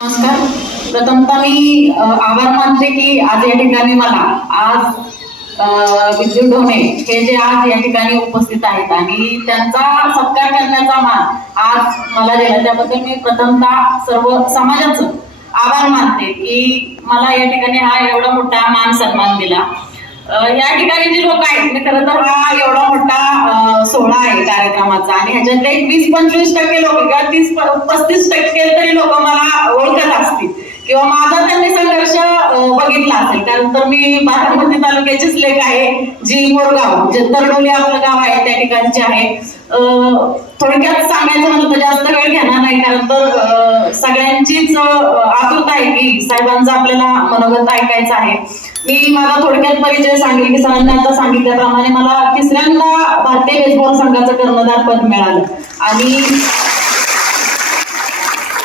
नमस्कार. प्रथमतः मी आभार मानते की आज या ठिकाणी मला आज अ, विद्युत ढोणे हे जे आज या ठिकाणी उपस्थित आहेत आणि त्यांचा सत्कार करण्याचा मान आज मला दिला. त्याबद्दल मी प्रथमतः सर्व समाजाचं आभार मानते की मला या ठिकाणी हा एवढा मोठा मान सन्मान दिला. या ठिकाणी जी लोक आहेत मी खरं तर हा एवढा मोठा सोहळा आहे कार्यक्रमाचा. आणि ह्याच्यातले एक वीस पंचवीस टक्के लोक किंवा तीस पस्तीस टक्के तरी लोक मला ओळखत असतील. किंवा माझा त्यांनी संघर्ष बघितला असेल. कारण तर मी बारामती तालुक्याचीच लेख आहे जी मोरगाव जे तरडोली आपलं गाव आहे त्या ठिकाणचे आहे. थोडक्यात सांगायचं म्हणलं तर जास्त वेळ घेणार नाही कारण तर सगळ्यांचीच आतुरता आहे की साहेबांचं आपल्याला मनोगत ऐकायचं आहे. मी माझा थोडक्यात परिचय सांगेल. की सरांनी आता सांगितल्याप्रमाणे मला तिसऱ्यांदा भारतीय बेसबॉल संघाचं कर्णधार पद मिळालं. आणि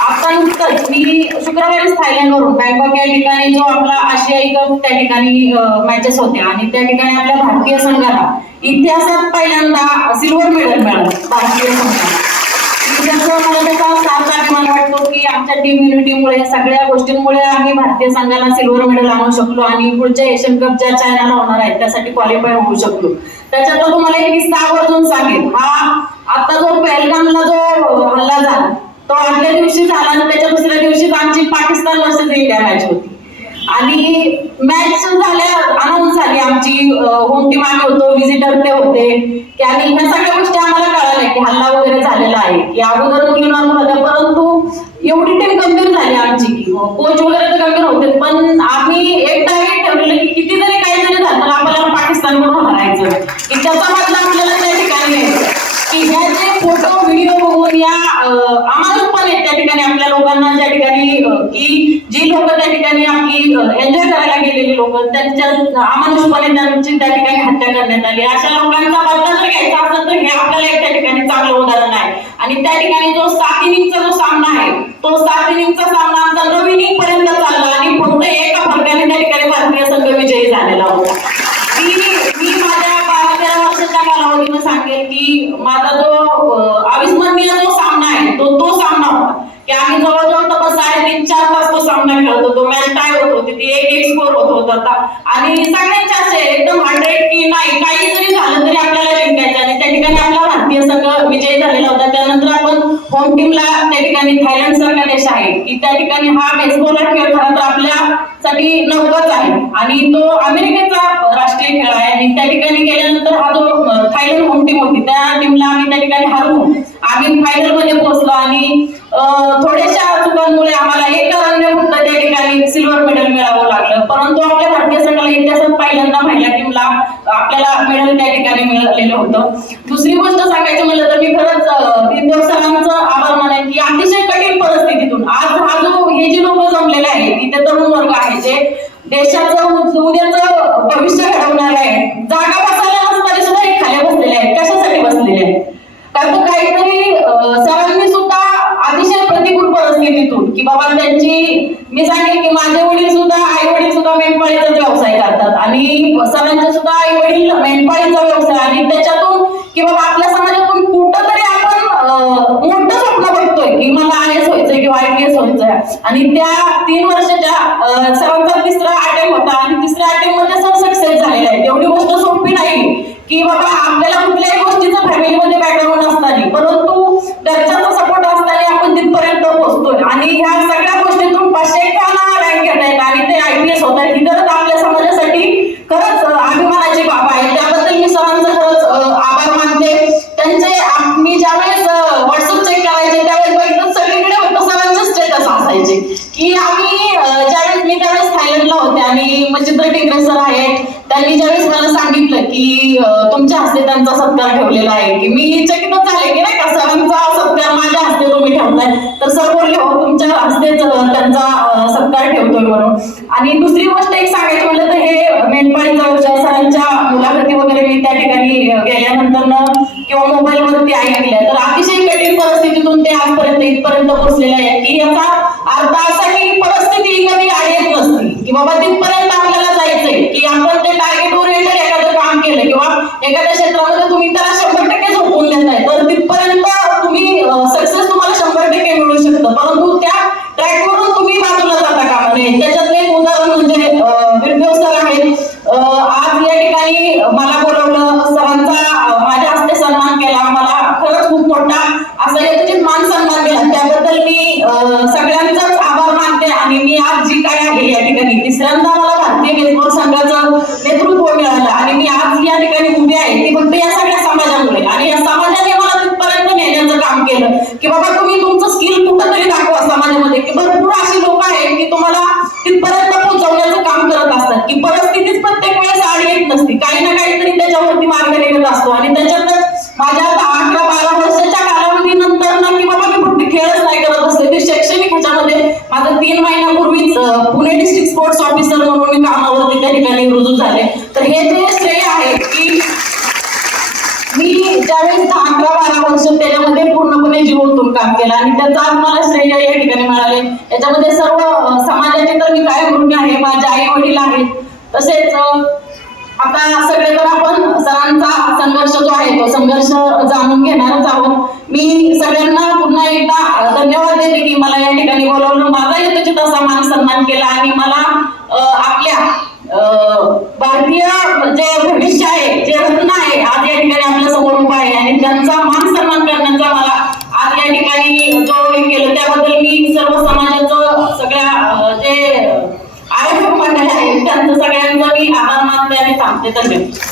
आता नुकतंच मी शुक्रवारीच थायलंडवरून बँकॉक या ठिकाणी जो आपला आशियाई कप त्या ठिकाणी मॅचेस होत्या. आणि त्या ठिकाणी आपल्या भारतीय संघाला इतिहासात पहिल्यांदा सिल्वर मेडल मिळालं. भारतीय संघाला. की मला वाटतो की आमच्या टीम युनिटीमुळे सगळ्या गोष्टींमुळे आम्ही भारतीय संघाला सिल्वर मेडल आणू शकलो आणि पुढच्या एशियन कप ज्या चायनाला होणार आहेत त्यासाठी क्वालिफाय होऊ शकलो. त्याच्यात तुम्हाला एक किस्सा आवर्जून सांगेल हा आता जो पहलगामला जो हल्ला झाला तो आदल्या दिवशी झाला आणि त्याच्या दुसऱ्या दिवशी आमची पाकिस्तान वर्सेस इंडिया मॅच होती. आणि मॅच झाल्या अनाऊन्स झाली आमची होम टीम आम्ही होतो विजिटर ते होते. की आणि ह्या सगळ्या गोष्टी आम्हाला कळाल्या की हल्ला वगैरे झाला आहे. की अगोदर मुली नॉर्मल होत्या परंतु एवढी टीम गंभीर झाली आमची की हो, कोच वगैरे तर गंभीर होते पण आम्ही एक टार्गेट ठेवलेलं की किती जरी काही जरी झालं तर आपल्याला पाकिस्तानकडून हरायचं की त्याचा बदला आपल्याला त्या ठिकाणी घ्यायचा की ह्या जे फोटो व्हिडिओ बघून या आम्हाला पण आहेत त्या ठिकाणी आपल्या लोकांना ज्या ठिकाणी अं, की जी लोक त्या ठिकाणी आपली एन्जॉय करायला गेलेली लोक त्यांच्या अमानुषपणे त्यांची त्या ठिकाणी हत्या करण्यात आली. अशा लोकांचा बदला जर घ्यायचा असेल तर हे आपल्याला एक त्या ठिकाणी चांगलं उदाहरण आहे. आणि त्या ठिकाणी जो सात इनिंगचा जो सामना आहे तो सात इनिंगचा सामना आमचा नऊ इनिंग पर्यंत चालला आणि फक्त एका फरकाने त्या ठिकाणी भारतीय संघ विजयी झालेला होता मी मी माझ्या बारा तेरा वर्षाच्या कालावधीनं सांगेल की माझा जो अं, अविस्मरणीय जो सामना आहे तो तो सामना होता की आम्ही जवळजवळ तसं साडेतीन चार तास तो सामना खेळत होतो. मॅच टाय होत होती? ती एक एक स्कोर होत होता आणि सगळ्यांचे असे एकदम हंड्रेड की नाही काही जरी झालं तरी आपल्याला जिंकायचं. आणि त्या ठिकाणी आपला भारतीय संघ विजयी झालेला होता. त्यानंतर आपण होम टीमला त्या ठिकाणी थायलंड सारखा देश आहे. की त्या ठिकाणी हा बेसबॉल हा खेळ खरा तर आपल्यासाठी नवकाच आहे. आणि तो अमेरिकेचा राष्ट्रीय खेळ आहे. आणि त्या ठिकाणी गेल्यानंतर हा जो थायलंड होम टीम होती त्या टीमला आम्ही त्या ठिकाणी हरवू आम्ही फायनलमध्ये पोहोचलो. आणि थोड्याशा चुकांमुळे आम्हाला एक रनने फक्त त्या ठिकाणी सिल्वर मेडल मिळावं लागलं. परंतु आपल्या भारतीय संघाला इतिहासात पहिल्यांदा महिला टीमला आपल्याला मेडल त्या ठिकाणी मिळालेलं होतं. दुसरी गोष्ट सांगायची म्हणलं तर मी खरंच इंदोर दिनदेव सरांचं आभार मानेन की अतिशय कठीण परिस्थितीतून आज हा जो हे जे लोक जमलेले आहेत इथे तरुण वर्ग आहे जे देशाचं उद्याचं भविष्य घडवणार आहे जागा बसायला नसताना सुद्धा हे खाली बसलेले आहेत कशासाठी बसलेले आहेत कारण का काहीतरी अं, सरांनी सुद्धा अतिशय प्रतिकूल परिस्थितीतून की बाबा त्यांची मी सांगेन की माझे वडील सुद्धा आई वडील सुद्धा मेंढपाळीचा व्यवसाय करतात आणि सरांचे सुद्धा आई वडील मेंढपाळीचा व्यवसाय आणि त्याच्यातून कि बाबा आपल्या समाजातून कुठं तरी आपण मोठं स्वप्न बघतोय की मला आय एस व्हायचंय किंवा आय पी एस व्हायचंय. आणि त्या तीन वर्षाच्या अं, सरांचा तिसरा अटेम्प होता. आणि तिसऱ्या अटेम्पमध्ये सर सक्सेस झालेला आहे. एवढी गोष्ट सोपी नाही की बाबा आपल्याला कुठल्याही गोष्टीचा फॅमिलीमध्ये बॅकग्राऊंड असताना परंतु हस्ते त्यांचा सत्कार ठेवलेला आहे की मी चकितच झाले की नाही का? सरांचा सत्कार माझ्या हस्ते तुम्ही ठेवताय. तर सर बोलले हो तुमच्या हस्तेच त्यांचा सत्कार ठेवतोय म्हणून. आणि दुसरी गोष्ट एक सांगायची म्हणलं तर हे मेंढपाळीचा व्यवसाय सरांच्या मुलाखती वगैरे मी त्या ठिकाणी गेल्यानंतर किंवा मोबाईल वरती ऐकल्या. तर अतिशय कठीण परिस्थितीतून ते आजपर्यंत इथपर्यंत पोहोचलेले आहे की याचा अर्थ असा की परिस्थिती कधी आड येत नसते की बाबा तिथपर्यंत सगळ्यांचाच आभार मानते आणि मी आज जी काय आहे या ठिकाणी तिसऱ्यांदा मला भारतीय बेसबॉल संघाचं नेतृत्व मिळालं आणि मी आज या ठिकाणी उभी आहे ती फक्त या सगळ्या समाजामुळे. आणि या समाजाने मला तिथपर्यंत नेण्याचं काम केलं की बाबा तुम्ही तुमचं स्किल कुठंतरी दाखवा समाजामध्ये की भरपूर अशी लोक आहेत की तुम्हाला तिथपर्यंत पोहोचवण्याचं काम करत असतात. की परिस्थितीच प्रत्येक वेळेस आड येत नसते. काही ना काहीतरी त्याच्यावरती मार्ग निघत असतो आणि त्याच्यातच माझ्या आता अकरा बारा वर्षाच्या कालावधीनंतर ना की बाबा मी फक्त खेळच नाही करत बसते ते शैक्षणिक ह्याच्यामध्ये माझं तीन महिन्यापूर्वीच अं, पुणे डिस्ट्रिक्ट स्पोर्ट्स ऑफिसर म्हणून मी कामावरती त्या ठिकाणी रुजू झाले तर हे जे श्रेय आहे की मी ज्यावेळेस दहा अकरा बारा वर्ष त्याच्यामध्ये पूर्णपणे काम केलं. आणि त्याचा आम्हाला मला श्रेय या ठिकाणी मिळाले याच्यामध्ये सर्व समाजाचे तर मी काय ऋणी आहे माझे आई वडील आहेत. तसेच आता सगळे तर आपण सरांचा संघर्ष जो आहे तो संघर्ष जाणून घेणारच आहोत. मी सगळ्यांना पुन्हा एकदा धन्यवाद देते की मला या ठिकाणी बोलवलं. माझा यथोचित असा मान सन्मान केला आणि मला आपल्या भारतीय जे भविष्य आहे जे रत्न आहे आज या ठिकाणी आपल्यासमोर उभा आहे. आणि त्यांचा मान सन्मान करण्याचा मला आज या ठिकाणी जो केलं. त्याबद्दल मी सर्व समाजाचं सगळ्या जे आयोजक मंडळ आहे त्यांचं सगळ्यांचं मी आभार मानते आणि थांबते. धन्यवाद.